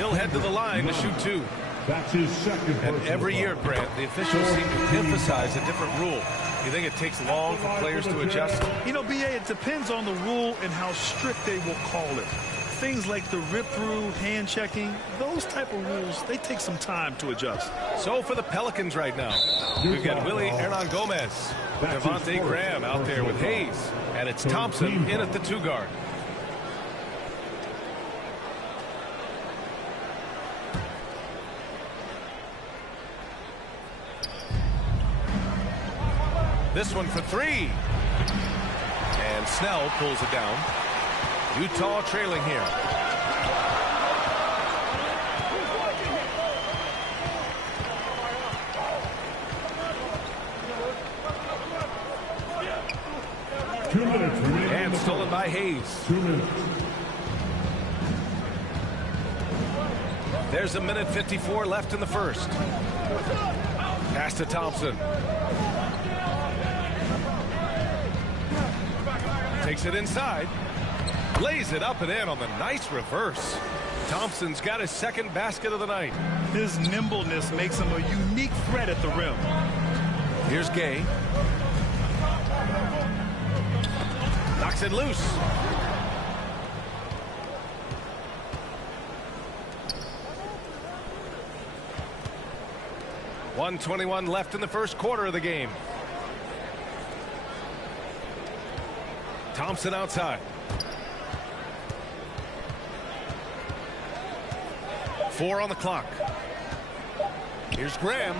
He'll head to the line to shoot 2. That's his second. And every year, Grant, the officials seem to emphasize a different rule. You think it takes long for players to adjust? You know, B.A., it depends on the rule and how strict they will call it. Things like the rip-through, hand-checking, those type of rules, they take some time to adjust. So for the Pelicans right now, we've got WINNNN Gomez, Devontae Graham out there with Hayes, and it's Thompson in at the 2 guard. This one for 3. And Snell pulls it down. Utah trailing here. And stolen by Hayes. 2 minutes. There's a minute 54 left in the first. Pass to Thompson. Takes it inside. Lays it up and in on the nice reverse. Thompson's got his second basket of the night. His nimbleness makes him a unique threat at the rim. Here's Gay. Knocks it loose. .121 left in the first quarter of the game. Thompson outside. 4 on the clock. Here's Graham.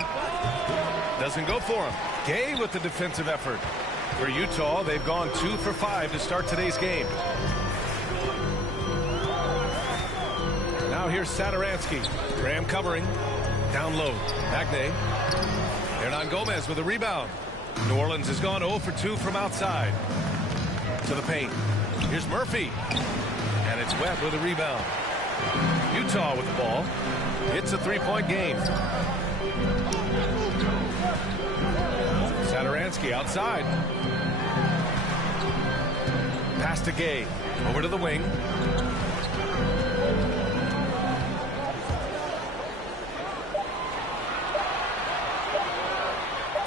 Doesn't go for him. Gay with the defensive effort. For Utah, they've gone 2 for 5 to start today's game. Now here's Satoransky. Graham covering. Down low. Magne. WINNNN Gomez with a rebound. New Orleans has gone 0 for 2 from outside. To the paint. Here's Murphy. And it's Webb with a rebound. Utah with the ball. It's a 3-point game. Satoransky outside. Pass to Gay. Over to the wing.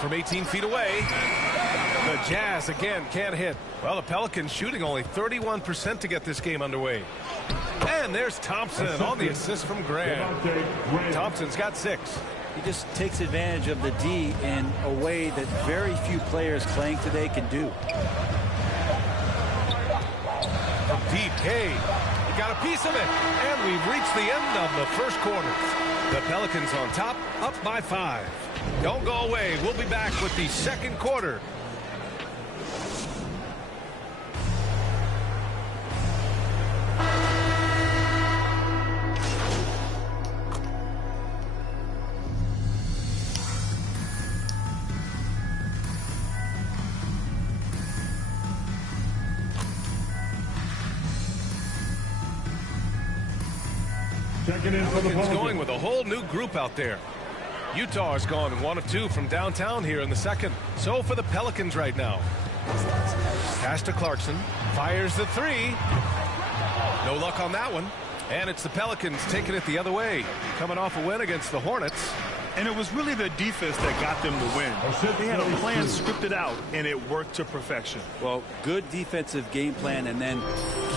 From 18 feet away. The Jazz again can't hit. Well, the Pelicans shooting only 31% to get this game underway. And there's Thompson on the assist from Graham. Thompson's got 6. He just takes advantage of the D in a way that very few players playing today can do. From deep, Gay. He got a piece of it. And we've reached the end of the first quarter. The Pelicans on top, up by 5. Don't go away. We'll be back with the second quarter. Pelicans going with a whole new group out there. Utah has gone 1 of 2 from downtown here in the second. So for the Pelicans right now. Pass to Clarkson. Fires the 3. No luck on that one. And it's the Pelicans taking it the other way. Coming off a win against the Hornets. And it was really the defense that got them the win. They had a plan scripted out, and it worked to perfection. Well, good defensive game plan and then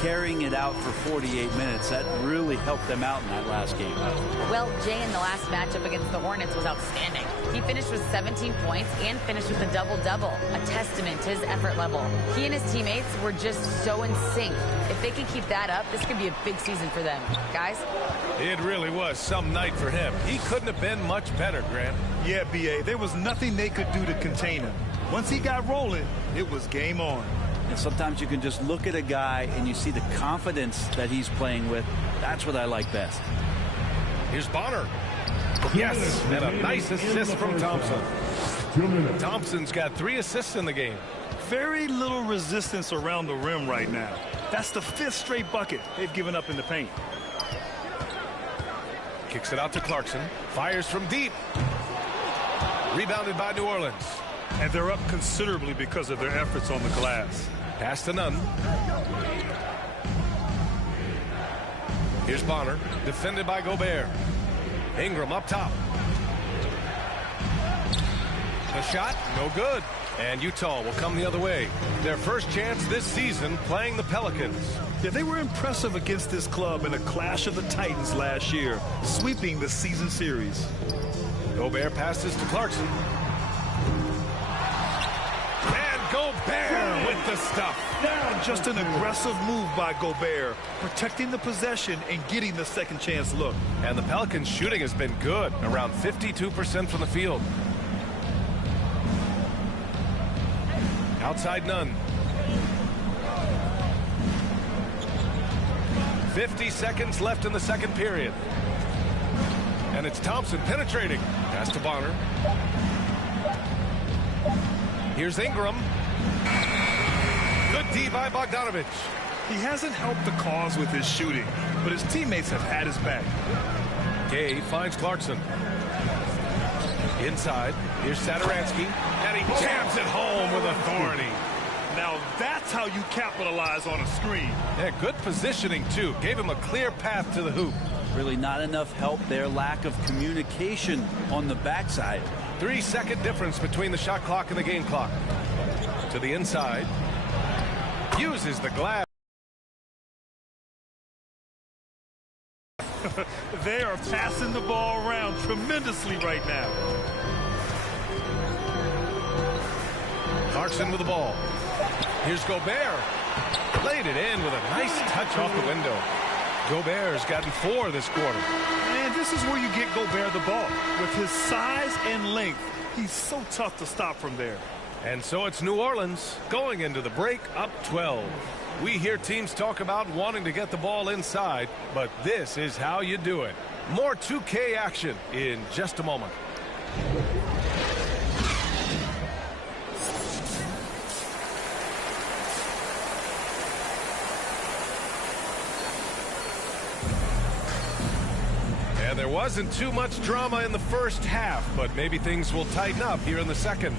carrying it out for 48 minutes. That really helped them out in that last game. Well, Jay in the last matchup against the Hornets was outstanding. He finished with 17 points and finished with a double-double, a testament to his effort level. He and his teammates were just so in sync. If they can keep that up, this could be a big season for them. Guys? It really was some night for him. He couldn't have been much better, Grant. Yeah, B.A., there was nothing they could do to contain him. Once he got rolling, it was game on. And sometimes you can just look at a guy and you see the confidence that he's playing with. That's what I like best. Here's Bonner. Yes, and a nice assist from Thompson. Thompson's got 3 assists in the game. Very little resistance around the rim right now. That's the 5th straight bucket they've given up in the paint. Kicks it out to Clarkson. Fires from deep. Rebounded by New Orleans. And they're up considerably because of their efforts on the glass. Pass to Nunn. Here's Bonner, defended by Gobert. Ingram up top. The shot, no good. And Utah will come the other way. Their first chance this season playing the Pelicans. Yeah, they were impressive against this club in a clash of the Titans last year, sweeping the season series. Gobert passes to Clarkson. And Gobert with the stuff. Just an aggressive move by Gobert, protecting the possession and getting the second chance look. And the Pelicans' shooting has been good, around 52% from the field. Outside none. 50 seconds left in the second period. And it's Thompson penetrating. Pass to Bonner. Here's Ingram. Good D by Bogdanovich. He hasn't helped the cause with his shooting, but his teammates have had his back. Gay finds Clarkson. Inside, here's Satoransky, and he jams it home with authority. Now that's how you capitalize on a screen. Yeah, good positioning, too. Gave him a clear path to the hoop. Really not enough help there. Lack of communication on the backside. 3-second difference between the shot clock and the game clock. To the inside. Uses the glass. They are passing the ball around tremendously right now. Clarkson with the ball. Here's Gobert. Laid it in with a nice touch off the window. Gobert has gotten 4 this quarter. And this is where you get Gobert the ball. With his size and length, he's so tough to stop from there. And so it's New Orleans going into the break up 12. We hear teams talk about wanting to get the ball inside, but this is how you do it. More 2K action in just a moment. And there wasn't too much drama in the first half, but maybe things will tighten up here in the second.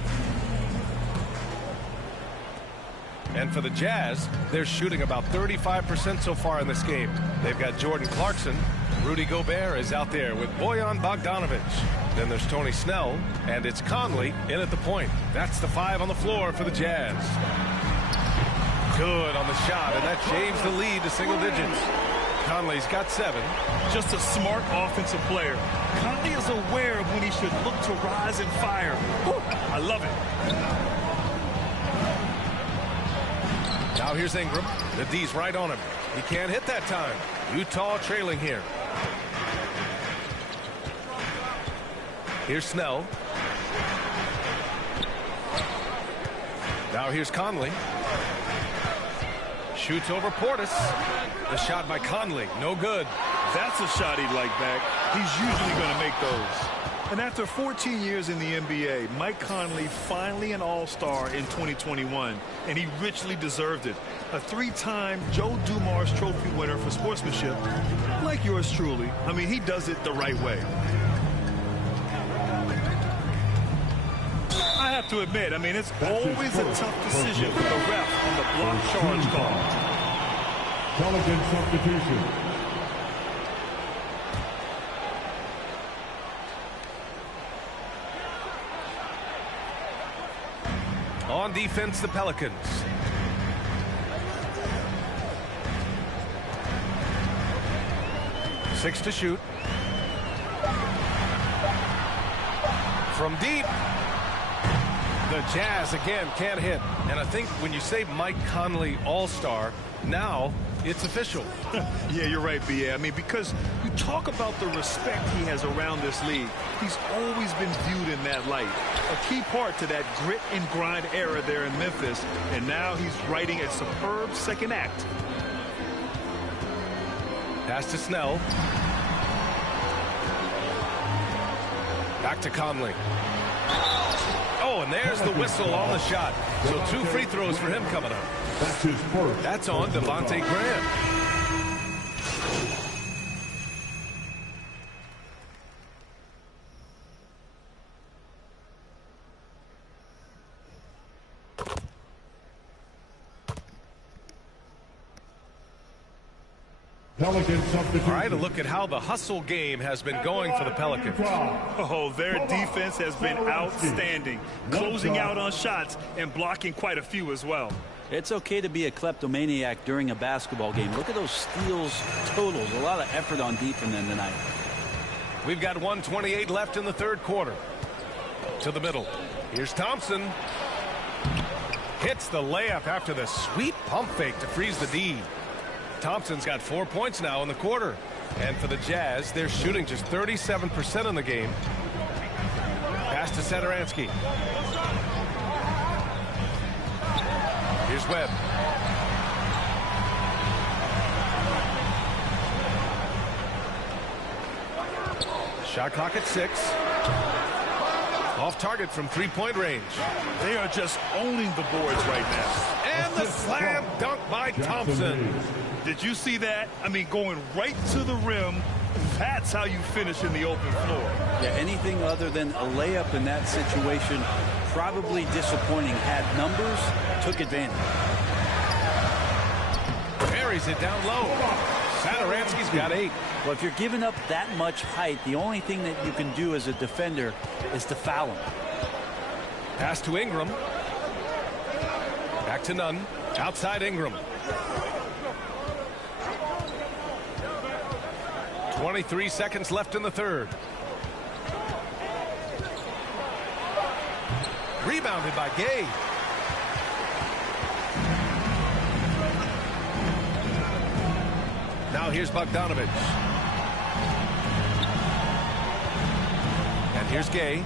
And for the Jazz, they're shooting about 35% so far in this game. They've got Jordan Clarkson. Rudy Gobert is out there with Bojan Bogdanovich. Then there's Tony Snell, and it's Conley in at the point. That's the 5 on the floor for the Jazz. Good on the shot, and that shaves the lead to single digits. Conley's got 7. Just a smart offensive player. Conley is aware of when he should look to rise and fire. Whew, I love it. Now here's Ingram. The D's right on him. He can't hit that time. Utah trailing here. Here's Snell. Now here's Conley. Shoots over Portis. The shot by Conley. No good. That's a shot he'd like back. He's usually going to make those. And after 14 years in the NBA, Mike Conley finally an all-star in 2021, and he richly deserved it. A 3-time Joe Dumars Trophy winner for sportsmanship, like yours truly. I mean, he does it the right way. I have to admit, I mean, it's always a tough decision for the ref on the block charge call. Pelicans substitution. On defense, the Pelicans. Six to shoot. From deep. The Jazz again can't hit. And I think when you say Mike Conley all-star, now it's official. Yeah, you're right, B.A. I mean, because you talk about the respect he has around this league. He's always been viewed in that light. A key part to that grit and grind era there in Memphis. And now he's writing a superb second act. Pass to Snell. Back to Conley. Oh, and there's the whistle on the shot. So 2 free throws for him coming up. That's his first. That's on Devontae Graham. Pelican substitution. All right, a look at how the hustle game has been going for the Pelicans. Oh, their defense has been outstanding, closing out on shots and blocking quite a few as well. It's okay to be a kleptomaniac during a basketball game. Look at those steals totals. A lot of effort on defense tonight. We've got 1:28 left in the third quarter. To the middle. Here's Thompson. Hits the layup after the sweet pump fake to freeze the D. Thompson's got 4 points now in the quarter. And for the Jazz, they're shooting just 37% in the game. Pass to Satoransky. Here's Webb. Shot clock at 6. Off target from three-point range. They are just owning the boards right now. And the slam dunk by Thompson. Did you see that? I mean, going right to the rim. That's how you finish in the open floor. Yeah, anything other than a layup in that situation, probably disappointing. Had numbers, took advantage. Carries it down low. Satoransky's got 8. Well, if you're giving up that much height, the only thing that you can do as a defender is to foul him. Pass to Ingram. Back to Nunn. Outside Ingram. 23 seconds left in the third. Rebounded by Gay. Now here's Bogdanovich. And here's Gay.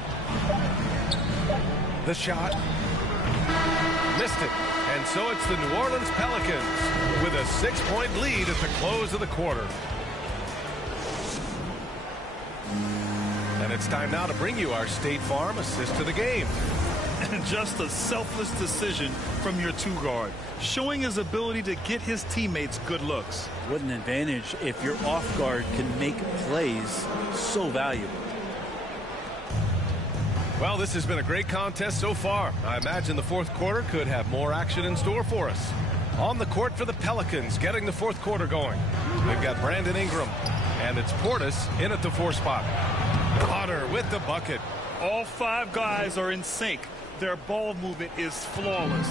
The shot. Missed it. And so it's the New Orleans Pelicans with a 6-point lead at the close of the quarter. And it's time now to bring you our State Farm assist to the game. And just a selfless decision from your two-guard, showing his ability to get his teammates good looks. What an advantage if your off guard can make plays. So valuable. Well, this has been a great contest so far. I imagine the fourth quarter could have more action in store for us. On the court for the Pelicans, getting the fourth quarter going. We've got Brandon Ingram, and it's Portis in at the 4 spot. Potter with the bucket. All 5 guys are in sync. Their ball movement is flawless.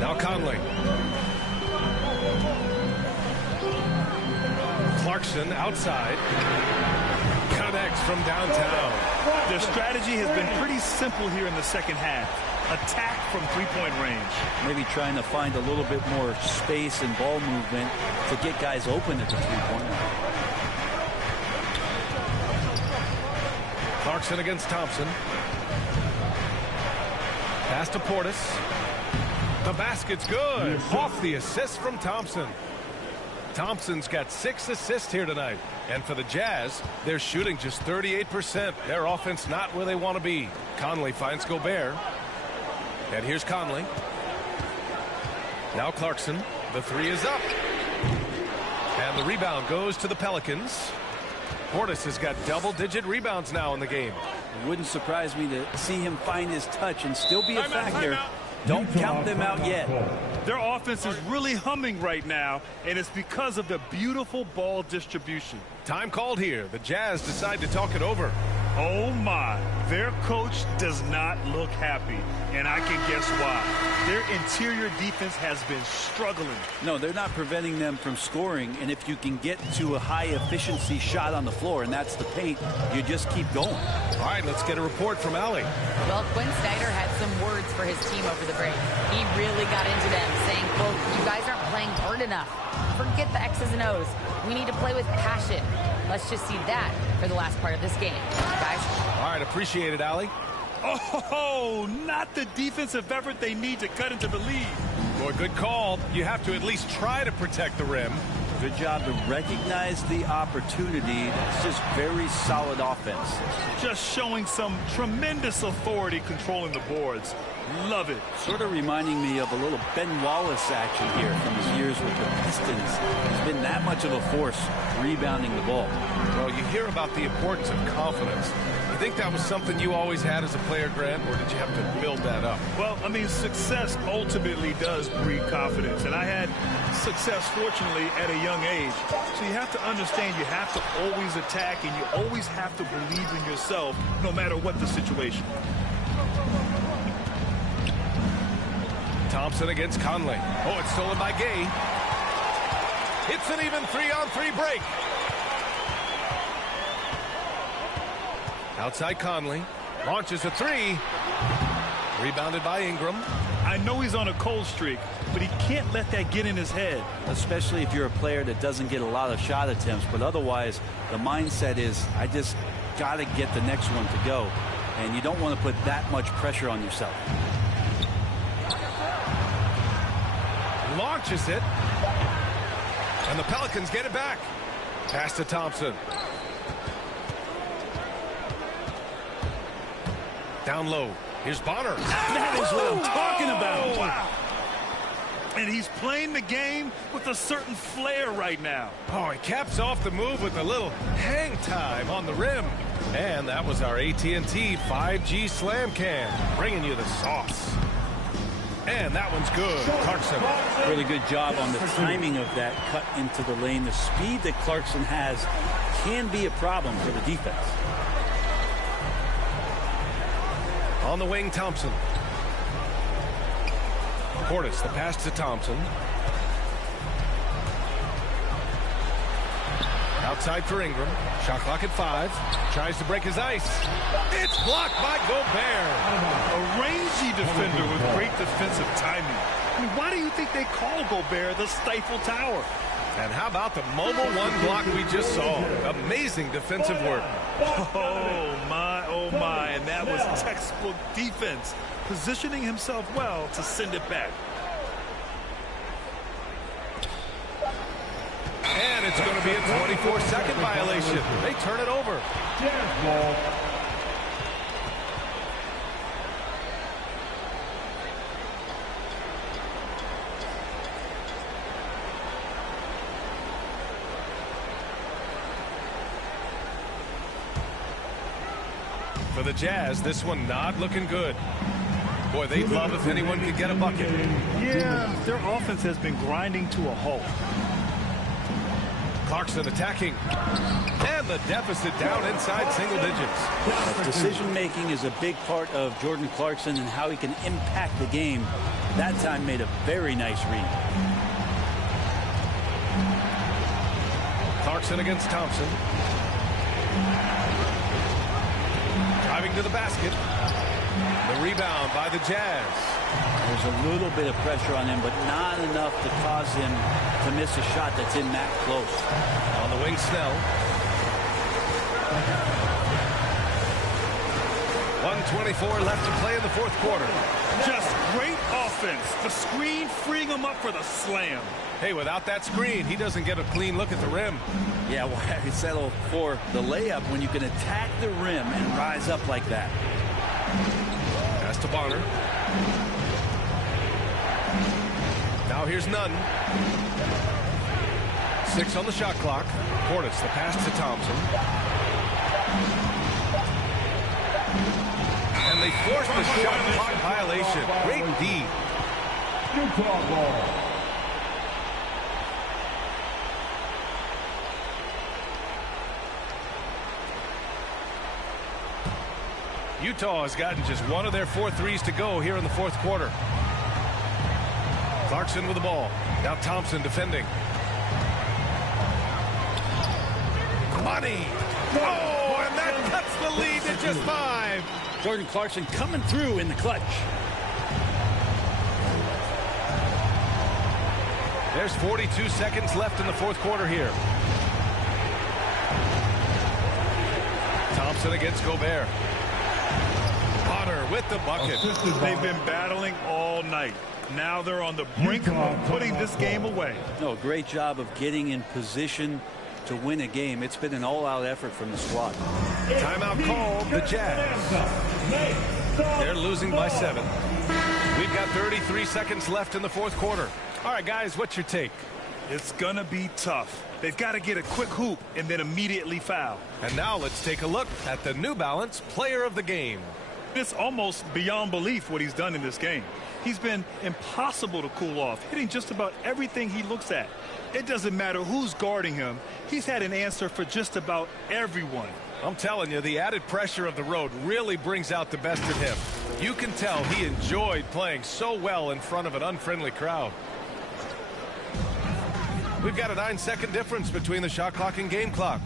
Now Conley. Clarkson outside. Connects from downtown. Their strategy has been pretty simple here in the second half. Attack from three-point range. Maybe trying to find a little bit more space and ball movement to get guys open at the three-point line. Clarkson against Thompson. Pass to Portis. The basket's good. Off the assist from Thompson. Thompson's got 6 assists here tonight. And for the Jazz, they're shooting just 38%. Their offense not where they want to be. Conley finds Gobert. And here's Conley. Now Clarkson. The 3 is up. And the rebound goes to the Pelicans. Portis has got double-digit rebounds now in the game. It wouldn't surprise me to see him find his touch and still be a factor. Don't count them out yet. Their offense is really humming right now, and it's because of the beautiful ball distribution. Time called here. The Jazz decide to talk it over. Oh, my. Their coach does not look happy, and I can guess why. Their interior defense has been struggling. No, they're not preventing them from scoring, and if you can get to a high-efficiency shot on the floor, and that's the paint, you just keep going. All right, let's get a report from Allie. Well, Quinn Snyder had some words for his team over the break. He really got into them, saying, quote, "You guys aren't playing hard enough. Forget the X's and O's. We need to play with passion." Let's just see that for the last part of this game. Guys. All right, appreciate it, Allie. Oh, not the defensive effort they need to cut into the lead. Boy, good call. You have to at least try to protect the rim. Good job to recognize the opportunity. It's just very solid offense. Just showing some tremendous authority controlling the boards. Love it. Sort of reminding me of a little Ben Wallace action here from his years with the Pistons. He's been that much much of a force rebounding the ball. Well, you hear about the importance of confidence. You think that was something you always had as a player, Grant, or did you have to build that up? Well, I mean, success ultimately does breed confidence. And I had success, fortunately, at a young age. So you have to understand you have to always attack, and you always have to believe in yourself no matter what the situation. Thompson against Conley. Oh, it's stolen by Gay. It's an even 3-on-3 break. Outside Conley. Launches a three. Rebounded by Ingram. I know he's on a cold streak, but he can't let that get in his head. Especially if you're a player that doesn't get a lot of shot attempts. But otherwise, the mindset is, I just got to get the next one to go. And you don't want to put that much pressure on yourself. Launches it. And the Pelicans get it back. Pass to Thompson. Down low. Here's Bonner. That is what I'm talking about. Wow. And he's playing the game with a certain flair right now. Oh, he caps off the move with a little hang time on the rim. And that was our AT&T 5G Slam Can, bringing you the sauce. And that one's good. Clarkson. Really good job on the timing of that cut into the lane. The speed that Clarkson has can be a problem for the defense. On the wing, Thompson. Portis, the pass to Thompson. Outside for Ingram. Shot clock at 5. Tries to break his ice. It's blocked by Gobert. A rangy defender with great defensive timing. I mean, why do you think they call Gobert the Stifle Tower? And how about the mobile one block we just saw? Amazing defensive work. Oh, my. And that was textbook defense, positioning himself well to send it back. And it's going to be a 24-second violation. They turn it over. Ball. For the Jazz, this one not looking good. Boy, they'd love if anyone could get a bucket. Yeah, their offense has been grinding to a halt. Clarkson attacking. And the deficit down inside single digits. Decision-making is a big part of Jordan Clarkson and how he can impact the game. That time made a very nice read. Clarkson against Thompson. Driving to the basket. The rebound by the Jazz. There's a little bit of pressure on him, but not enough to cause him to miss a shot that's in that close. On the wing, Snell. 1:24 left to play in the fourth quarter. Just great offense. The screen freeing him up for the slam. Hey, without that screen, he doesn't get a clean look at the rim. Yeah, why settle for the layup when you can attack the rim and rise up like that? Pass to Bonner. Now here's Nunn. 6 on the shot clock. Portis, the pass to Thompson. And they force the shot clock violation. Great D. Utah ball. Utah has gotten just one of their 4 threes to go here in the fourth quarter. Clarkson with the ball. Now Thompson defending. Money. Oh, and that cuts the lead to just 5. Jordan Clarkson coming through in the clutch. There's 42 seconds left in the fourth quarter here. Thompson against Gobert. Potter with the bucket. They've been battling all night. Now they're on the brink of putting this game away. No, great job of getting in position to win a game. It's been an all-out effort from the squad. Timeout called the Jazz. They're losing by 7. We've got 33 seconds left in the fourth quarter. All right, guys, what's your take? It's going to be tough. They've got to get a quick hoop and then immediately foul. And now let's take a look at the New Balance Player of the Game. It's almost beyond belief what he's done in this game. He's been impossible to cool off, hitting just about everything he looks at. It doesn't matter who's guarding him. He's had an answer for just about everyone. I'm telling you, the added pressure of the road really brings out the best in him. You can tell he enjoyed playing so well in front of an unfriendly crowd. We've got a 9-second difference between the shot clock and game clock.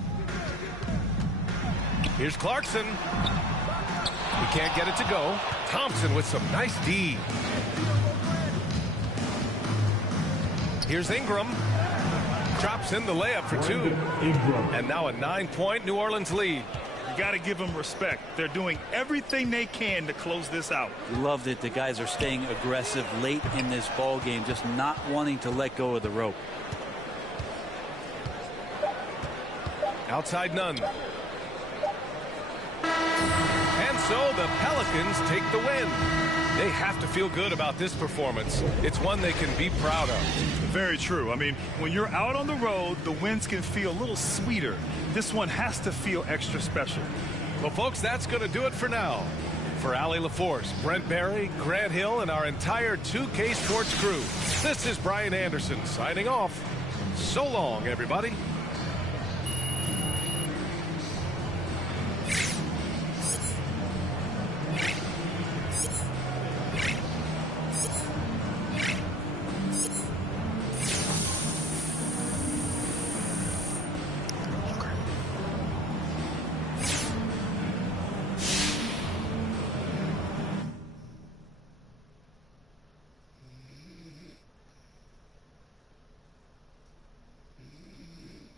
Here's Clarkson. He can't get it to go. Thompson with some nice D. Here's Ingram. Drops in the layup for two. And now a 9-point New Orleans lead. You got to give them respect. They're doing everything they can to close this out. Love that the guys are staying aggressive late in this ball game, just not wanting to let go of the rope. Outside none. And so the Pelicans take the win. They have to feel good about this performance. It's one they can be proud of. Very true. I mean, when you're out on the road, the wins can feel a little sweeter. This one has to feel extra special. Well, folks, that's going to do it for now. For Allie LaForce, Brent Barry, Grant Hill, and our entire 2K Sports crew, this is Brian Anderson signing off. So long, everybody.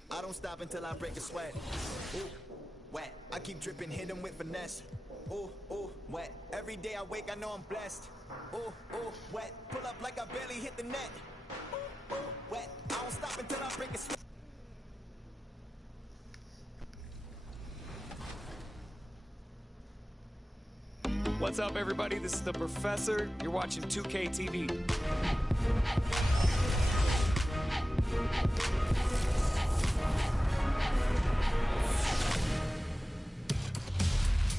I don't stop until I break a sweat. Ooh, wet. I keep dripping, hit him with finesse. Ooh, ooh, wet. Every day I wake, I know I'm blessed. Ooh, ooh, wet. Pull up like I barely hit the net. Ooh, ooh, wet. I don't stop until I break a sweat. What's up, everybody? This is the Professor. You're watching 2K TV.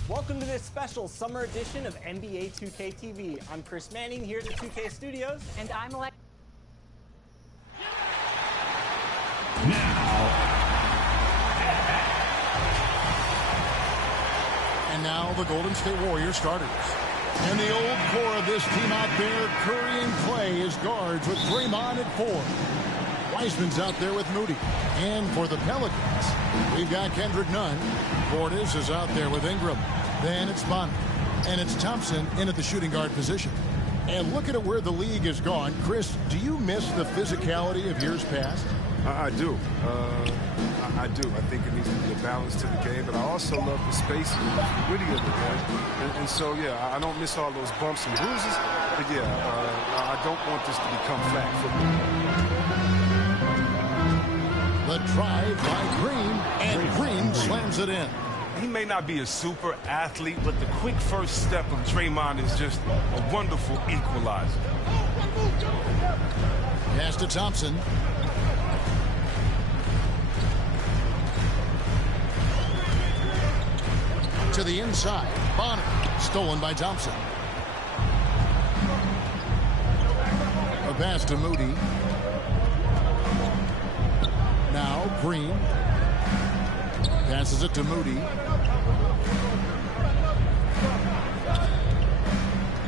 Welcome to this special summer edition of NBA 2K TV. I'm Chris Manning here at the 2K Studios. And I'm Alex. And now the Golden State Warriors starters. And the old core of this team out there, Curry and Clay as guards with Draymond at 4. Wiseman's out there with Moody. And for the Pelicans, we've got Kendrick Nunn. Portis is out there with Ingram. Then it's Bonner. And it's Thompson in at the shooting guard position. And looking at where the league has gone, Chris, do you miss the physicality of years past? I do. I do. I think it needs to be a balance to the game, but I also love the spacing and the fluidity of the game. And so, yeah, I don't miss all those bumps and bruises, but yeah, I don't want this to become flag football. The drive by Green, and Green slams it in. He may not be a super athlete, but the quick first step of Draymond is just a wonderful equalizer. Pass to Thompson. To the inside. Bonner. Stolen by Thompson. A pass to Moody. Now Green. Passes it to Moody.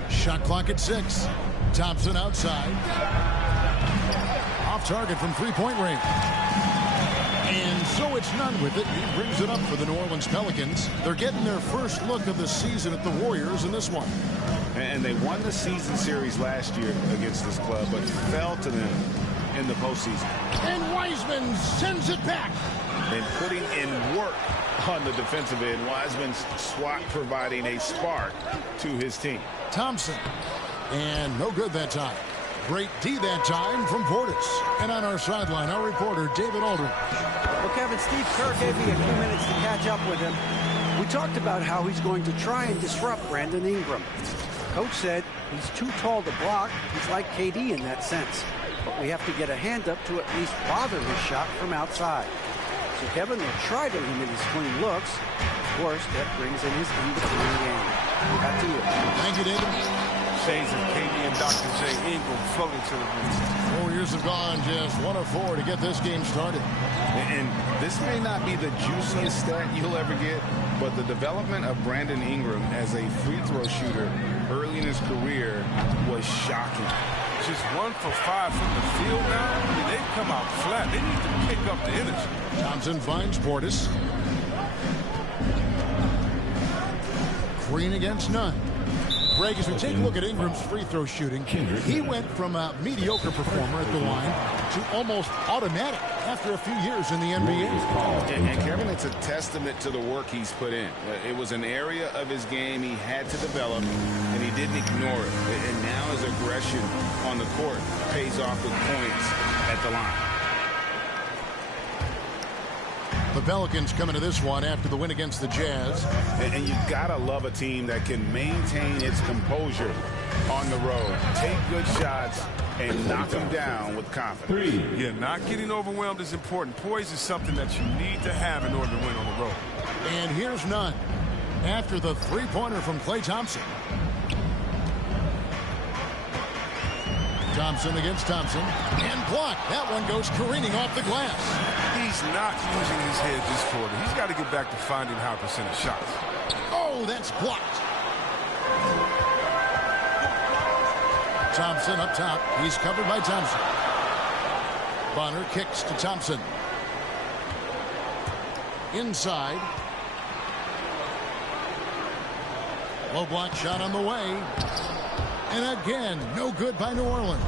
Shot clock at 6. Thompson outside. Off target from three-point range. And so it's Nunn with it. He brings it up for the New Orleans Pelicans. They're getting their first look of the season at the Warriors in this one. And they won the season series last year against this club, but fell to them in the postseason. And Wiseman sends it back. And putting in work on the defensive end, Wiseman's swat providing a spark to his team. Thompson. And no good that time. Great D that time from Portis. And on our sideline, our reporter, David Aldridge. Well, Kevin, Steve Kerr gave me a few minutes to catch up with him. We talked about how he's going to try and disrupt Brandon Ingram. Coach said he's too tall to block. He's like KD in that sense. but we have to get a hand up to at least bother his shot from outside. So Kevin will try to limit his clean looks. Of course, that brings in his in-between game. Back to you. Thank you, David. Shades of KD and Dr. J. Ingram floating to the rim. Warriors have gone just 1 of 4 to get this game started. And this may not be the juiciest stat you'll ever get, but the development of Brandon Ingram as a free throw shooter early in his career was shocking. Just 1 for 5 from the field now. I mean, they've come out flat. They need to pick up the energy. Thompson finds Portis. Green against Nunn. Greg, as we take a look at Ingram's free throw shooting, he went from a mediocre performer at the line to almost automatic after a few years in the NBA. And Kevin, it's a testament to the work he's put in. It was an area of his game he had to develop, and he didn't ignore it. And now his aggression on the court pays off with points at the line. The Pelicans coming to this one after the win against the Jazz. And you gotta love a team that can maintain its composure on the road. Take good shots and knock them down with confidence. Yeah, not getting overwhelmed is important. Poise is something that you need to have in order to win on the road. And here's Nunn after the three-pointer from Klay Thompson. Thompson against Thompson. And blocked. That one goes careening off the glass. He's not using his head this quarter. He's got to get back to finding high percentage shots. Oh, that's blocked. Thompson up top. He's covered by Thompson. Bonner kicks to Thompson. Inside. Low block shot on the way. And again, no good by New Orleans.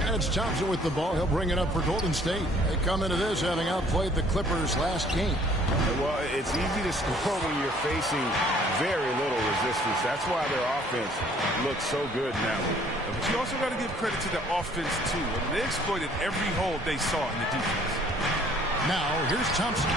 And it's Thompson with the ball. He'll bring it up for Golden State. They come into this having outplayed the Clippers last game. Well, it's easy to score when you're facing very little resistance. That's why their offense looks so good now. But you also got to give credit to the offense, too. I mean, they exploited every hole they saw in the defense. Now, here's Thompson.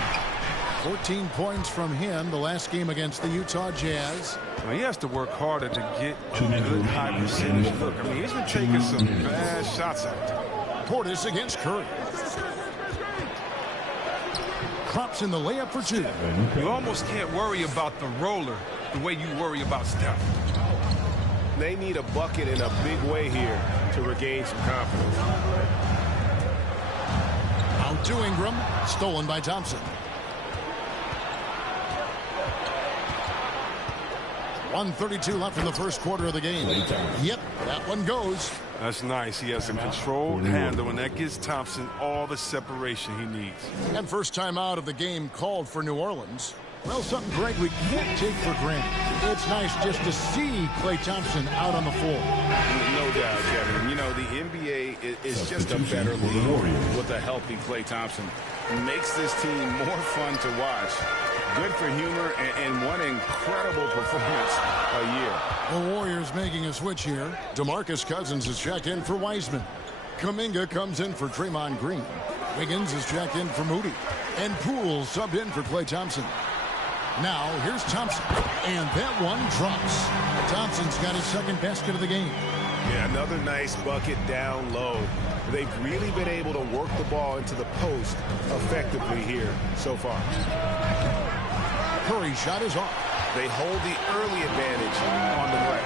14 points from him the last game against the Utah Jazz. Now, he has to work harder to get a good high percentage look. I mean, he's been taking some bad shots out there. Portis against Curry. Drops in the layup for 2. You almost can't worry about the roller the way you worry about Steph. They need a bucket in a big way here to regain some confidence. Out to Ingram. Stolen by Thompson. 1:32 left in the first quarter of the game. Yep, that one goes. That's nice. He has a controlled handle, and that gives Thompson all the separation he needs. And first time out of the game called for New Orleans. Well, something, Greg, we can't take for granted. It's nice just to see Klay Thompson out on the floor. No doubt, Kevin. You know, the NBA is just a better league with a healthy Klay Thompson. It makes this team more fun to watch. Good for humor and one incredible performance a year. The Warriors making a switch here. DeMarcus Cousins is checked in for Wiseman. Kuminga comes in for Draymond Green. Wiggins is checked in for Moody. And Poole subbed in for Klay Thompson. Now, here's Thompson. And that one drops. Thompson's got his second basket of the game. Yeah, another nice bucket down low. They've really been able to work the ball into the post effectively here so far. Curry's shot is off. They hold the early advantage on the play.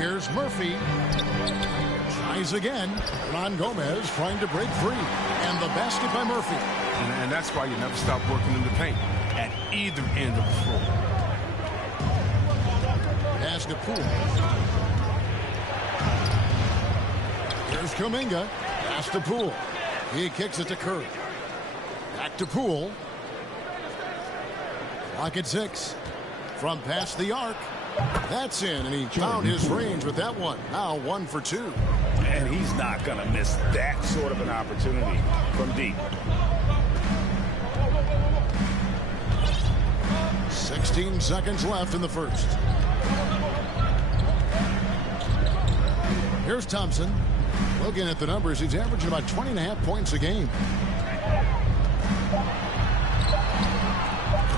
Here's Murphy. Tries again. Ron Gomez trying to break free. And the basket by Murphy. And that's why you never stop working in the paint at either end of the floor. Pass to Poole. Here's Kuminga. Pass to Poole. He kicks it to Curry. Back to Poole. Clock at 6. From past the arc. That's in, and he found his range with that one. Now 1 for 2. And he's not going to miss that sort of an opportunity from deep. 16 seconds left in the first. Here's Thompson. Looking at the numbers, he's averaging about 20.5 points a game.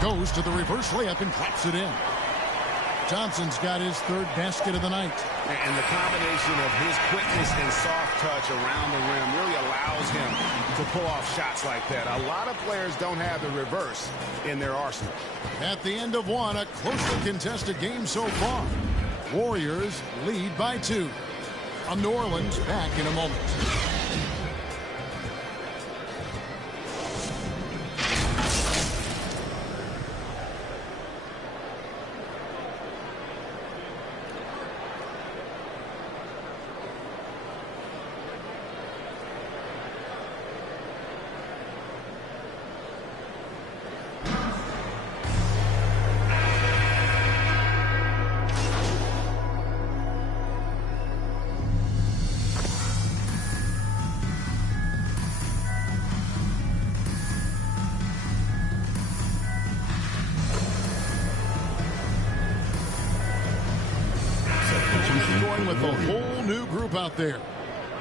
Goes to the reverse layup and claps it in. Thompson's got his third basket of the night. And the combination of his quickness and soft touch around the rim really allows him to pull off shots like that. A lot of players don't have the reverse in their arsenal. At the end of one, a closely contested game so far. Warriors lead by 2. New Orleans back in a moment. Going with a whole new group out there.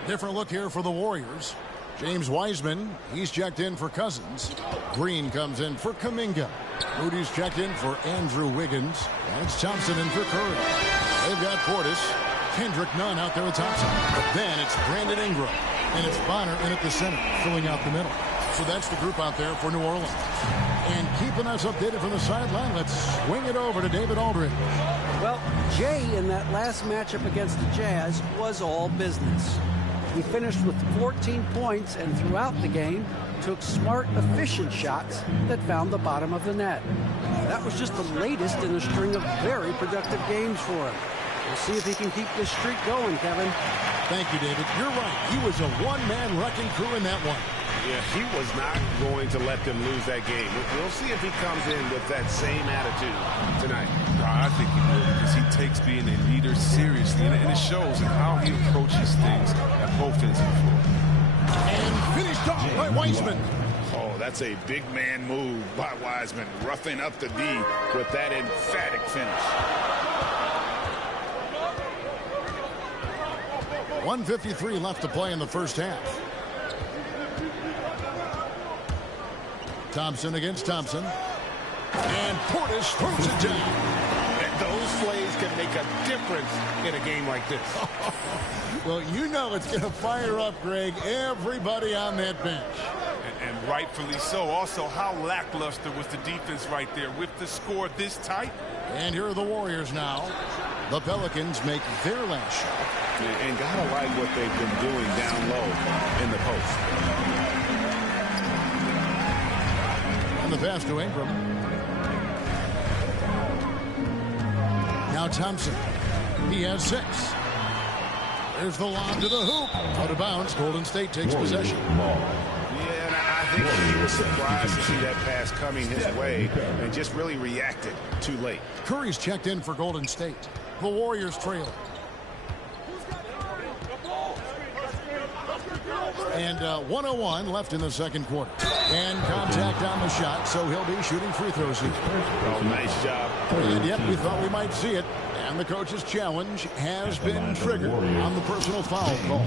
Different look here for the Warriors. James Wiseman, he's checked in for Cousins. Green comes in for Kuminga. Moody's checked in for Andrew Wiggins. And it's Thompson in for Curry. They've got Portis. Kendrick Nunn out there with Thompson. Then it's Brandon Ingram. And it's Bonner in at the center, filling out the middle. So that's the group out there for New Orleans. And keeping us updated from the sideline, let's swing it over to David Aldridge. Well, Jay in that last matchup against the Jazz was all business. He finished with 14 points and throughout the game took smart, efficient shots that found the bottom of the net. That was just the latest in a string of very productive games for him. We'll see if he can keep this streak going, Kevin. Thank you, David. You're right. He was a one-man wrecking crew in that one. Yeah, he was not going to let them lose that game. We'll see if he comes in with that same attitude tonight. I think he will, because he takes being a leader seriously, and it shows in how he approaches things at both ends of the floor. And finished off by Wiseman. Oh, that's a big man move by Wiseman, roughing up the D with that emphatic finish. 1:53 left to play in the first half. Thompson against Thompson. And Portis throws it down. And those plays can make a difference in a game like this. Well, you know it's going to fire up, Greg, everybody on that bench. And rightfully so. Also, how lackluster was the defense right there with the score this tight? And here are the Warriors now. The Pelicans make their last shot. And gotta like what they've been doing down low in the post. And the pass to Ingram. Now Thompson. He has 6. There's the lob to the hoop. Out of bounds. Golden State takes possession. Yeah, and I think he was surprised to see that pass coming his way and just really reacted too late. Curry's checked in for Golden State. The Warriors trail. And 1:01 left in the second quarter. And contact on the shot, so he'll be shooting free throws here. Oh, nice job. And yep, we thought we might see it. And the coach's challenge has been triggered on the personal foul call.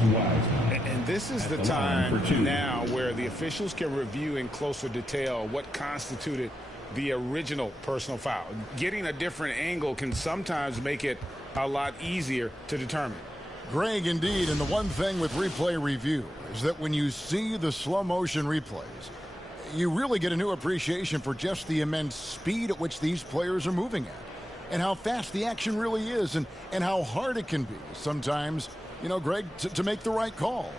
And this is the time now where the officials can review in closer detail what constituted the original personal foul. Getting a different angle can sometimes make it a lot easier to determine. Greg, indeed, and the one thing with replay review is that when you see the slow motion replays, you really get a new appreciation for just the immense speed at which these players are moving at, and how fast the action really is, and how hard it can be sometimes, you know, Greg, to make the right call.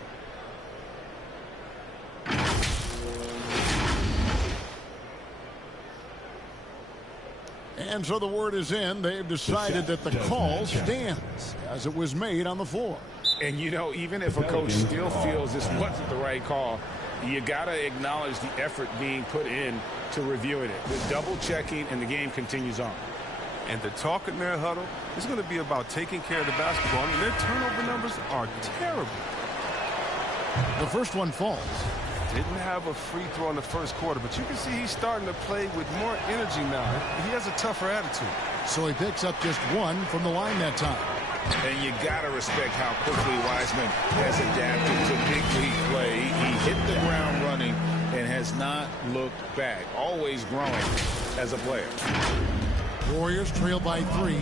And so the word is in. They've decided that the call stands as it was made on the floor. And, you know, even if a coach still feels this wasn't the right call, you got to acknowledge the effort being put in to reviewing it. The double checking, and the game continues on. And the talk in their huddle is going to be about taking care of the basketball. I mean, their turnover numbers are terrible. The first one falls. Didn't have a free throw in the first quarter, but you can see he's starting to play with more energy now. He has a tougher attitude. So he picks up just 1 from the line that time. And you got to respect how quickly Wiseman has adapted to big league play. He hit the ground running and has not looked back. Always growing as a player. Warriors trail by 3.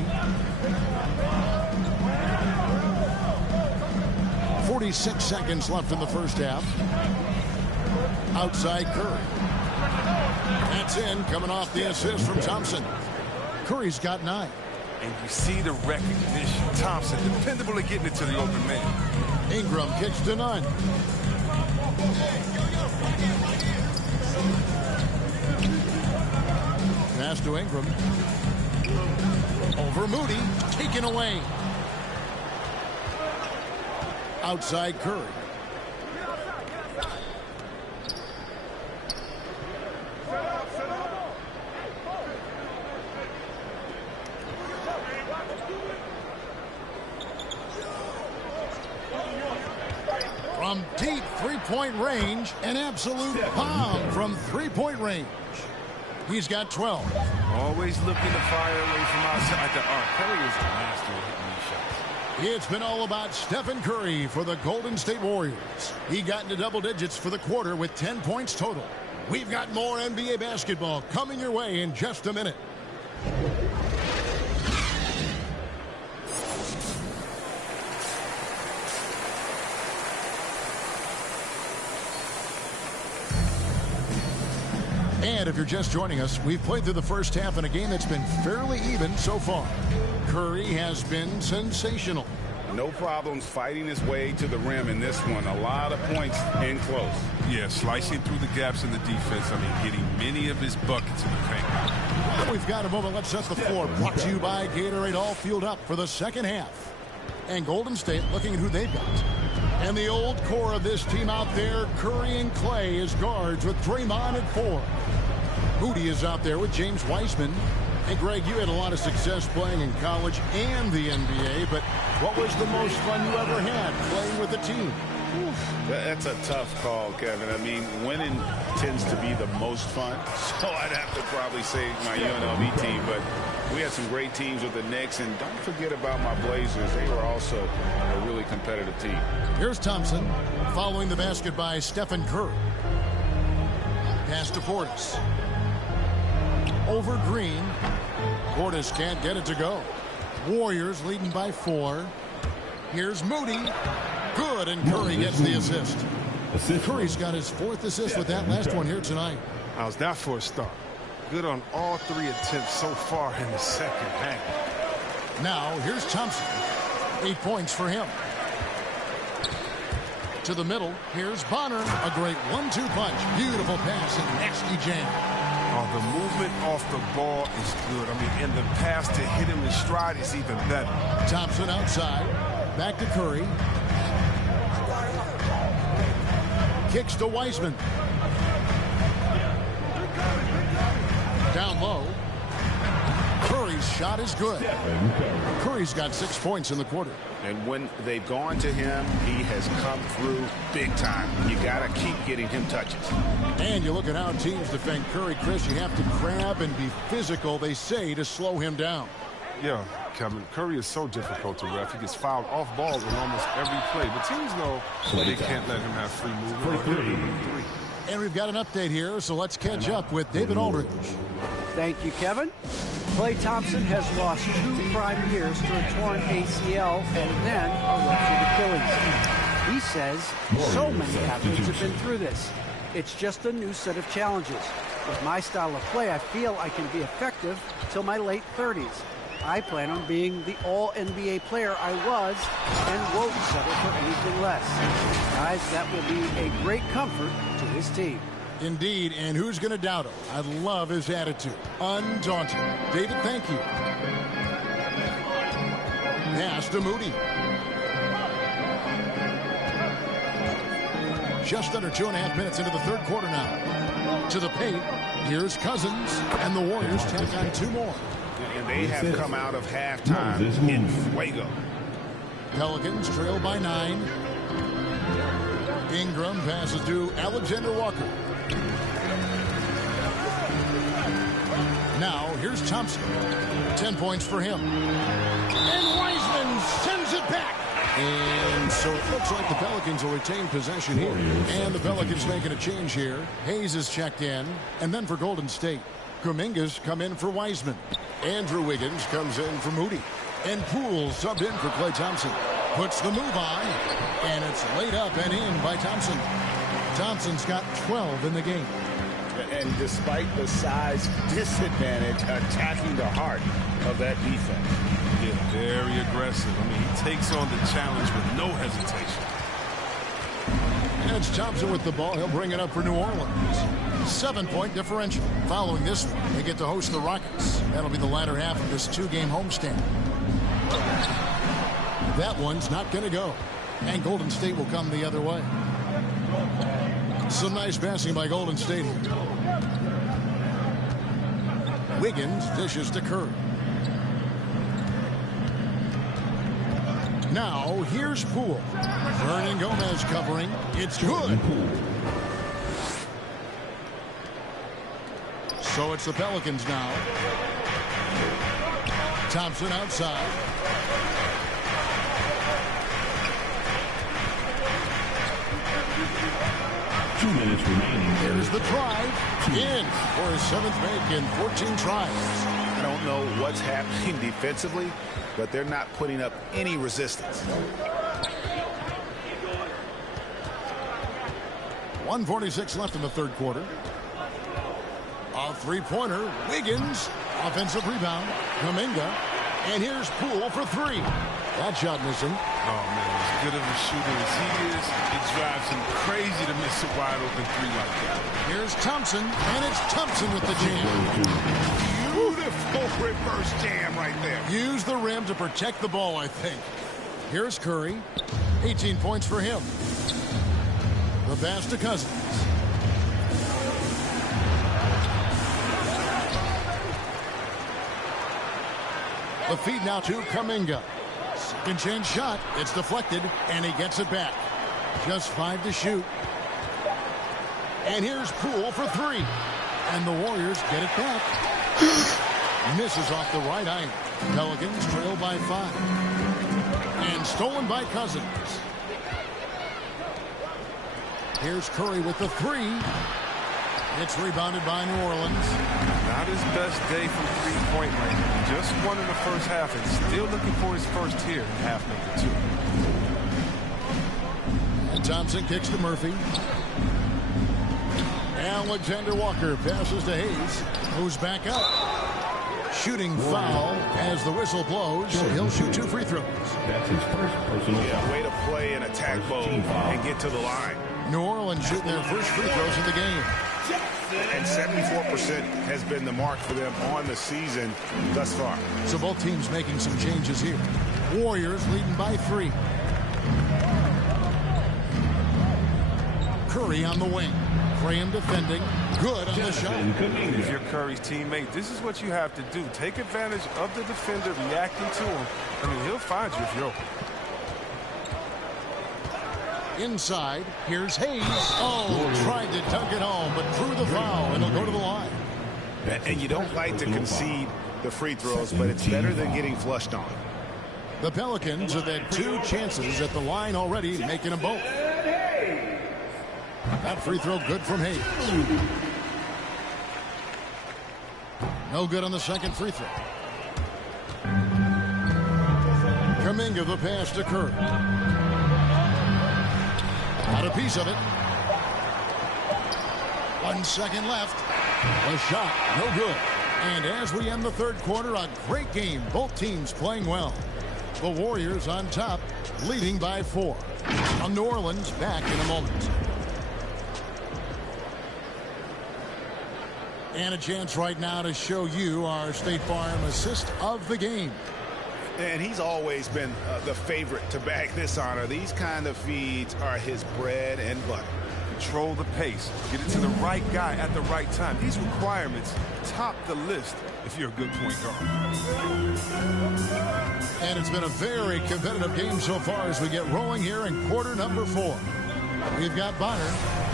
46 seconds left in the first half. Outside Curry. That's in, coming off the assist from Thompson. Curry's got 9. And you see the recognition. Thompson, dependable at getting it to the open man. Ingram kicks to none. Pass to Ingram. Over Moody. Taken away. Outside Curry. From deep three-point range, an absolute bomb from three-point range. He's got 12. Always looking to fire away from outside the arc. Curry is the master of hitting these shots. It's been all about Stephen Curry for the Golden State Warriors. He got into double digits for the quarter with 10 points total. We've got more NBA basketball coming your way in just a minute. And if you're just joining us, we've played through the first half in a game that's been fairly even so far. Curry has been sensational. No problems fighting his way to the rim in this one. A lot of points in close. Yeah, slicing through the gaps in the defense. I mean, getting many of his buckets in the paint. We've got a moment. Let's set the floor. Brought to you by Gatorade, all fueled up for the second half. And Golden State looking at who they've got. And the old core of this team out there, Curry and Clay as guards with Draymond at 4. Moody is out there with James Wiseman. And Greg, you had a lot of success playing in college and the NBA, but what was the most fun you ever had playing with the team? That's a tough call, Kevin. I mean, winning tends to be the most fun, so I'd have to probably say my UNLV team, but we had some great teams with the Knicks, and don't forget about my Blazers. They were also a really competitive team. Here's Thompson following the basket by Stephen Curry. Pass to Portis. Over Green. Portis can't get it to go. Warriors leading by 4. Here's Moody. Good, and Curry gets the assist. Curry's got his 4th assist with that last one here tonight. How's that for a start? Good on all 3 attempts so far in the second half. Now, here's Thompson. 8 points for him. To the middle, here's Bonner. A great 1-2 punch. Beautiful pass and nasty jam. Oh, the movement off the ball is good. I mean, and the pass to hit him in stride is even better. Thompson outside. Back to Curry. Kicks to Wiseman. Down low. Curry's shot is good. Curry's got 6 points in the quarter. And when they've gone to him, he has come through big time. You got to keep getting him touches. And you look at how teams defend Curry, Chris. You have to grab and be physical, they say, to slow him down. Yeah, Kevin, Curry is so difficult to ref. He gets fouled off ball in almost every play. But teams know they can't let him have free movement. And we've got an update here, so let's catch up with David Aldridge. Thank you, Kevin. Klay Thompson has lost 2 prime years to a torn ACL and then a ruptured Achilles. He says so many athletes have been through this. It's just a new set of challenges. With my style of play, I feel I can be effective till my late 30s. I plan on being the all-NBA player I was and won't settle for anything less. Guys, that will be a great comfort to his team. Indeed, and who's going to doubt him? I love his attitude. Undaunted. David, thank you. Pass to Moody. Just under 2.5 minutes into the third quarter now. To the paint, here's Cousins, and the Warriors tack on 2 more. And they have come out of halftime in fuego. Pelicans trail by 9. Ingram passes to Alexander Walker. Now, here's Thompson. 10 points for him. And Wiseman sends it back. And so it looks like the Pelicans will retain possession here. And the Pelicans making a change here. Hayes is checked in. And then for Golden State, Kuminga's come in for Wiseman. Andrew Wiggins comes in for Moody. And Poole subbed in for Klay Thompson. Puts the move on, and it's laid up and in by Thompson. Thompson's got 12 in the game. And despite the size disadvantage, attacking the heart of that defense. Yeah, very aggressive. I mean, he takes on the challenge with no hesitation. And it's Thompson with the ball. He'll bring it up for New Orleans. 7-point differential. Following this one, they get to host the Rockets. That'll be the latter half of this 2-game homestand. That one's not going to go. And Golden State will come the other way. Some nice passing by Golden State here. Wiggins dishes to Curry. Now, here's Poole. Vernon Gomez covering. It's good. So it's the Pelicans now. Thompson outside. Here's the drive. In for his 7th make in 14 tries. I don't know what's happening defensively, but they're not putting up any resistance. 1:46 left in the third quarter. A three-pointer. Wiggins. Offensive rebound. Kuminga. And here's Poole for 3. That shot missing. Oh, man, as good of a shooter as he is, it drives him crazy to miss a wide-open 3 like that. Here's Thompson, and it's Thompson with the jam. Beautiful reverse jam right there. Use the rim to protect the ball, I think. Here's Curry. 18 points for him. The pass to Cousins. The feed now to Kuminga. Second chance shot. It's deflected, and he gets it back. Just 5 to shoot. And here's Poole for 3. And the Warriors get it back. Misses off the right eye. Pelicans trail by 5. And stolen by Cousins. Here's Curry with the 3. It's rebounded by New Orleans. Not his best day from three-point range. Just won in the first half and still looking for his first here in half number 2. And Thompson kicks to Murphy. Alexander Walker passes to Hayes. Who's back up. Shooting foul as the whistle blows. He'll shoot 2 free throws. That's his first personal foul. Way to play in attack mode and get to the line. New Orleans shooting their first free throws of the game. And 74% has been the mark for them on the season thus far. So both teams making some changes here. Warriors leading by 3. Curry on the wing. Graham defending. Good on the shot. If you're Curry's teammate, this is what you have to do. Take advantage of the defender reacting to him. I mean, he'll find you if you're open. Inside, here's Hayes. Oh, tried to dunk it home, but drew the foul, and he'll go to the line. And you don't like to concede the free throws, but it's better than getting flushed on. The Pelicans have had 2 chances at the line already, making them both. That free throw good from Hayes. No good on the second free throw. Kuminga the pass to Curry. Got a piece of it. 1 second left. A shot, no good. And as we end the third quarter, a great game. Both teams playing well. The Warriors on top, leading by 4. New Orleans back in a moment. And a chance right now to show you our State Farm assist of the game. And he's always been the favorite to bag this honor. These kind of feeds are his bread and butter. Control the pace. Get it to the right guy at the right time. These requirements top the list if you're a good point guard. And it's been a very competitive game so far as we get rolling here in quarter number 4. We've got Bonner.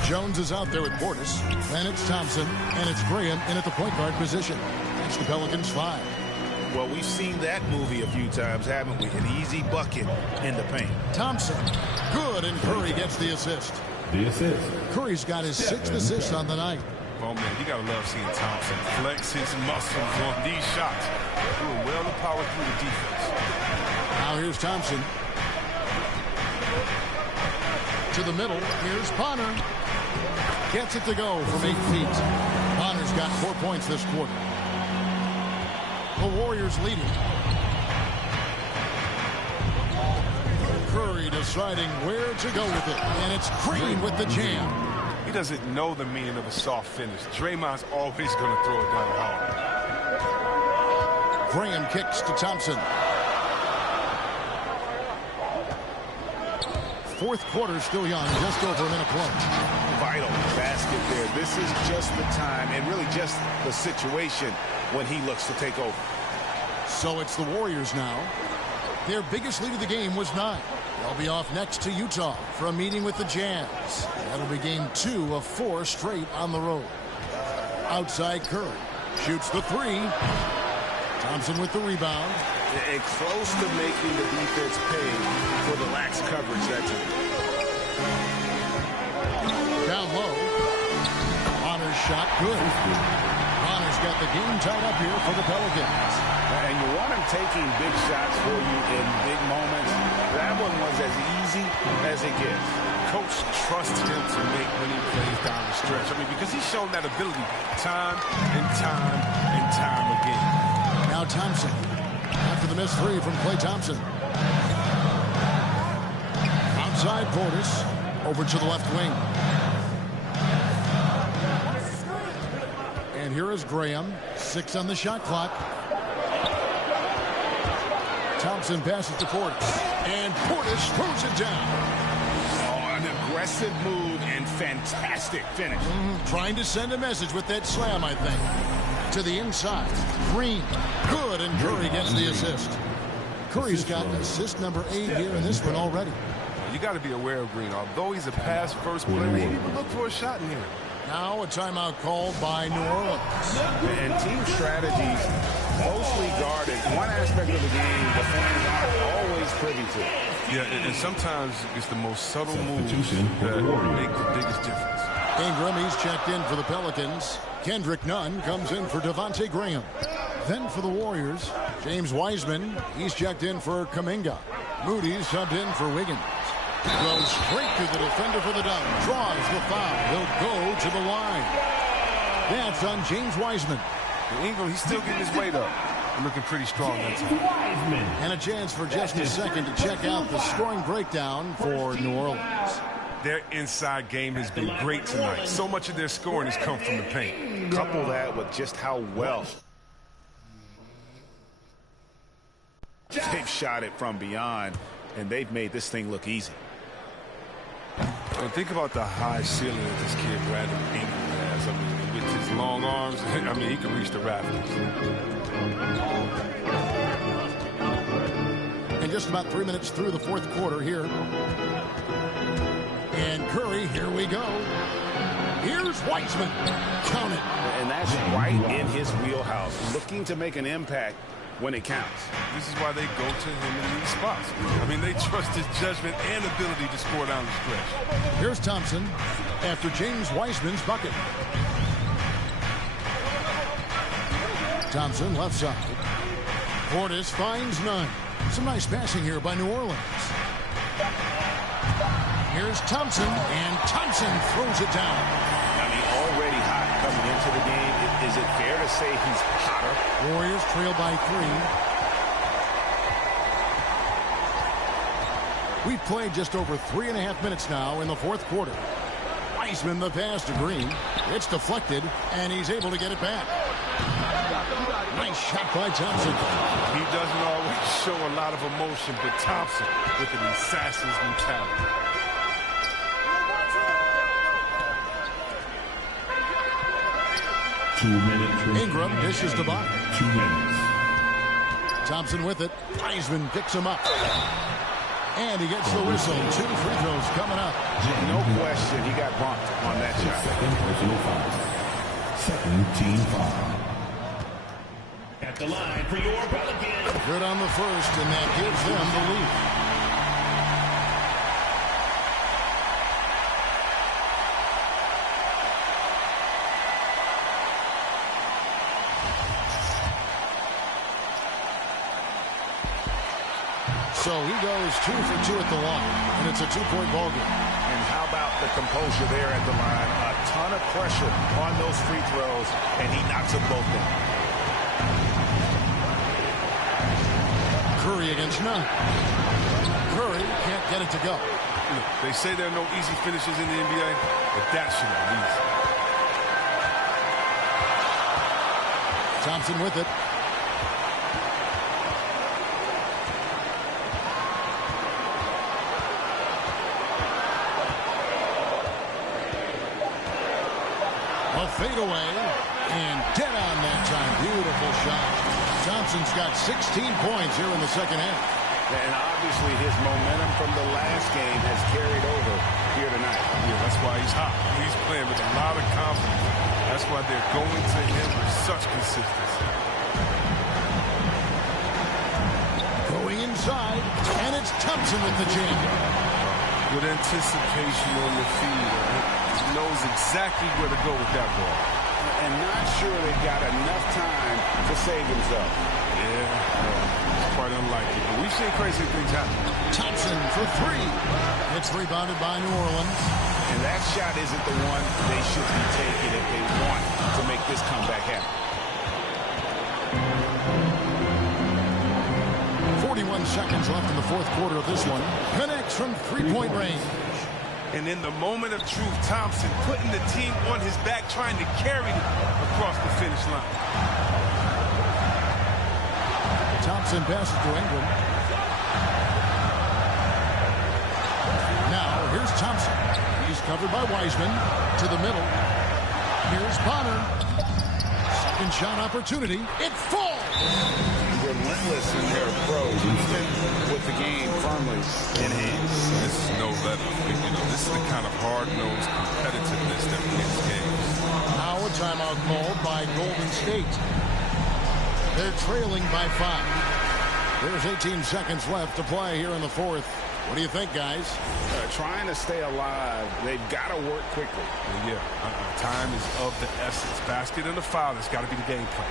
Jones is out there with Portis. Then it's Thompson. And it's Graham in at the point guard position. That's the Pelicans 5. Well, we've seen that movie a few times, haven't we? An easy bucket in the paint. Thompson. Good, and Curry gets the assist. The assist. Curry's got his 6th assist on the night. Oh, man, you got to love seeing Thompson flex his muscles on these shots. Doing well to power through the defense. Now here's Thompson. To the middle. Here's Bonner. Gets it to go from 8 feet. Bonner's got 4 points this quarter. The Warriors leading. Curry deciding where to go with it. And it's Green with the jam. He doesn't know the meaning of a soft finish. Draymond's always going to throw it down hard. Graham kicks to Thompson. Fourth quarter still young, just over a minute play. Vital basket there. This is just the time and really just the situation when he looks to take over. So it's the Warriors now. Their biggest lead of the game was 9. They'll be off next to Utah for a meeting with the Jazz. That'll be game 2 of 4 straight on the road. Outside Curry. Shoots the 3. Thompson with the rebound. And close to making the defense pay for the lax coverage that time. Down low. Bonner's shot good. Bonner's got the game tied up here for the Pelicans. And you want him taking big shots for you in big moments. That one was as easy as it gets. Coach trusts him to make winning plays down the stretch. I mean, because he's shown that ability time and time and time again. Now Thompson. After the missed 3 from Klay Thompson. Outside Portis. Over to the left wing. And here is Graham. 6 on the shot clock. Thompson passes to Portis. And Portis throws it down. Oh, an aggressive move and fantastic finish. Trying to send a message with that slam, I think. To the inside. Green. Good, and Curry gets the assist. Curry's got assist number 8 here in this one already. You got to be aware of Green. Although he's a pass-first player, he didn't even look for a shot in here. Now a timeout called by New Orleans. And team strategies closely guarded. One aspect of the game the fans aren't always privy to. Yeah, and sometimes it's the most subtle moves that make the biggest difference. Ingram, he's checked in for the Pelicans. Kendrick Nunn comes in for Devontae Graham. Then for the Warriors, James Wiseman, he's checked in for Kuminga. Moody's subbed in for Wiggins. Goes straight to the defender for the dunk. Draws the foul. He'll go to the line. That's on James Wiseman. And Ingram, he's still getting his weight up. Looking pretty strong that time. And a chance for just a second to check out the scoring breakdown for New Orleans. Their inside game has been great tonight. So much of their scoring has come from the paint. Couple that with just how well they've shot it from beyond, and they've made this thing look easy. And think about the high ceiling that this kid Brandon Ingram has. I mean, with his long arms, I mean, he can reach the rafters. And just about 3 minutes through the fourth quarter here. And Curry, here we go. Here's Wiseman. Count it. And that's right in his wheelhouse, looking to make an impact when it counts. This is why they go to him in these spots. I mean, they trust his judgment and ability to score down the stretch. Here's Thompson after James Wiseman's bucket. Thompson left side. Portis finds none. Some nice passing here by New Orleans. Here's Thompson, and Thompson throws it down. I mean, already hot coming into the game. Is it fair to say he's hotter? Warriors trail by 3. We've played just over 3.5 minutes now in the fourth quarter. Wiseman the pass to Green. It's deflected, and he's able to get it back. Nice shot by Thompson. He doesn't always show a lot of emotion, but Thompson with an assassin's mentality. Ingram dishes the bottom. 2 minutes. Thompson with it. Wiseman picks him up. And he gets the whistle. 2 free throws coming up. No question, he got bumped on that shot. Second personal foul. Second team foul. At the line for your Pelicans. Good on the first, and that gives them the lead. So he goes 2 for 2 at the line, and it's a 2-point ball game. And how about the composure there at the line? A ton of pressure on those free throws, and he knocks them both down. Curry against none. Curry can't get it to go. Look, they say there are no easy finishes in the NBA, but that should be easy. Thompson with it. A fadeaway, and get on that time. Beautiful shot. Thompson's got 16 points here in the second half. And obviously his momentum from the last game has carried over here tonight. Yeah, that's why he's hot. He's playing with a lot of confidence. That's why they're going to him with such consistency. Going inside, and it's Thompson with the jam. With anticipation on the feed. He knows exactly where to go with that ball. And not sure they've got enough time to save himself. Yeah, quite unlikely. But we've seen crazy things happen. Thompson for 3. It's rebounded by New Orleans. And that shot isn't the one they should be taking if they want to make this comeback happen. 41 seconds left in the fourth quarter of this one. Connects from 3-point range. And in the moment of truth, Thompson putting the team on his back, trying to carry them across the finish line. Thompson passes to Ingram. Now, here's Thompson. He's covered by Wiseman. To the middle. Here's Bonner. Second shot opportunity. It falls! Relentless in their approach, even with the game firmly in hand. This is no let up. You know, this is the kind of hard-nosed competitiveness that wins games. Now a timeout called by Golden State. They're trailing by 5. There's 18 seconds left to play here in the fourth. What do you think, guys? Trying to stay alive. They've got to work quickly. Yeah, time is of the essence. Basket and a foul. It's got to be the game plan.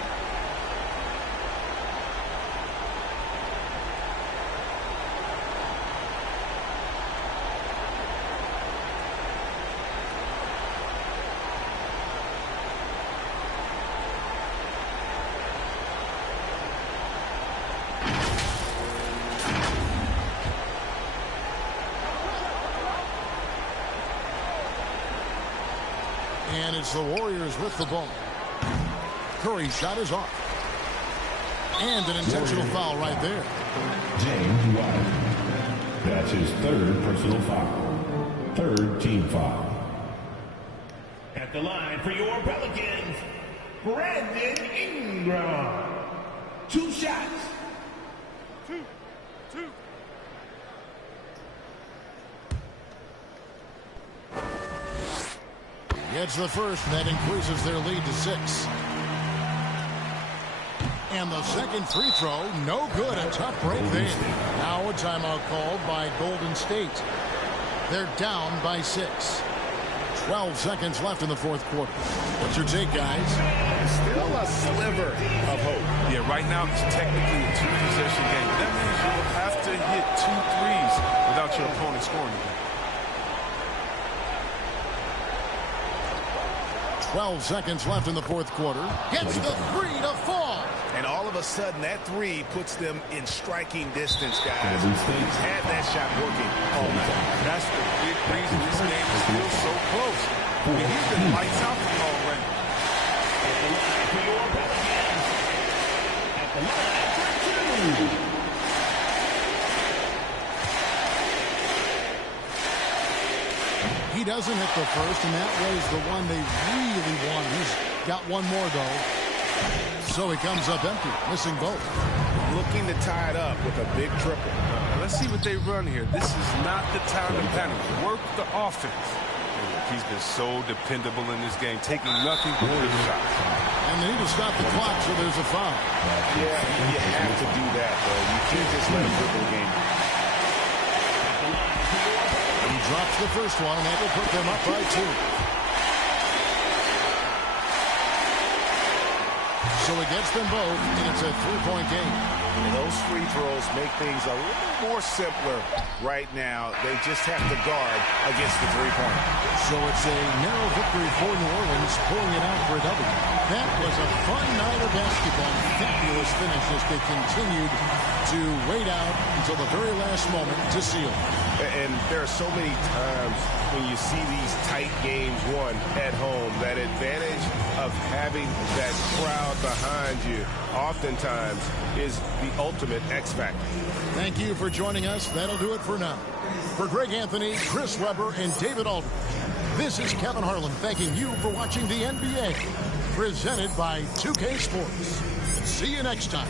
And it's the Warriors with the ball. Curry's shot is off. And an intentional foul right there. James White. That's his 3rd personal foul. 3rd team foul. At the line for your Pelicans, Brandon Ingram. 2 shots. Two. Gets the first, and that increases their lead to 6. And the second free throw, no good. A tough break there. Now a timeout called by Golden State. They're down by 6. 12 seconds left in the fourth quarter. What's your take, guys? Still a sliver of hope. Yeah, right now it's technically a 2-possession game. That means you will have to hit 2 threes without your opponent scoring again. 12 seconds left in the fourth quarter. Gets the 3 to fall. And all of a sudden, that 3 puts them in striking distance, guys. He's had that shot working all night. That's the big reason this game is still so close. I mean, he's been lights out from already. At the line for 2. He doesn't hit the first, and that was the one they really wanted. He's got one more, though. So he comes up empty, missing both. Looking to tie it up with a big triple. Let's see what they run here. This is not the time to panic. Work the offense. He's been so dependable in this game, taking nothing but good shots. And they need to stop the clock, so there's a foul. Yeah, you have to do that, though. You can't just let him dribble the game. He drops the first one, and that will put them up by 2. So he gets them both, and it's a three-point game. And those free throws make things a little more simpler right now. They just have to guard against the three-pointer. So it's a narrow victory for New Orleans, pulling it out for a W. That was a fun night of basketball. Fabulous finish as they continued to wait out until the very last moment to seal. And there are so many times when you see these tight games won at home, that advantage of having that crowd behind you oftentimes is the ultimate X factor. Thank you for joining us. That'll do it for now. For Greg Anthony, Chris Webber, and David Aldridge, this is Kevin Harlan thanking you for watching the NBA, presented by 2K Sports. See you next time.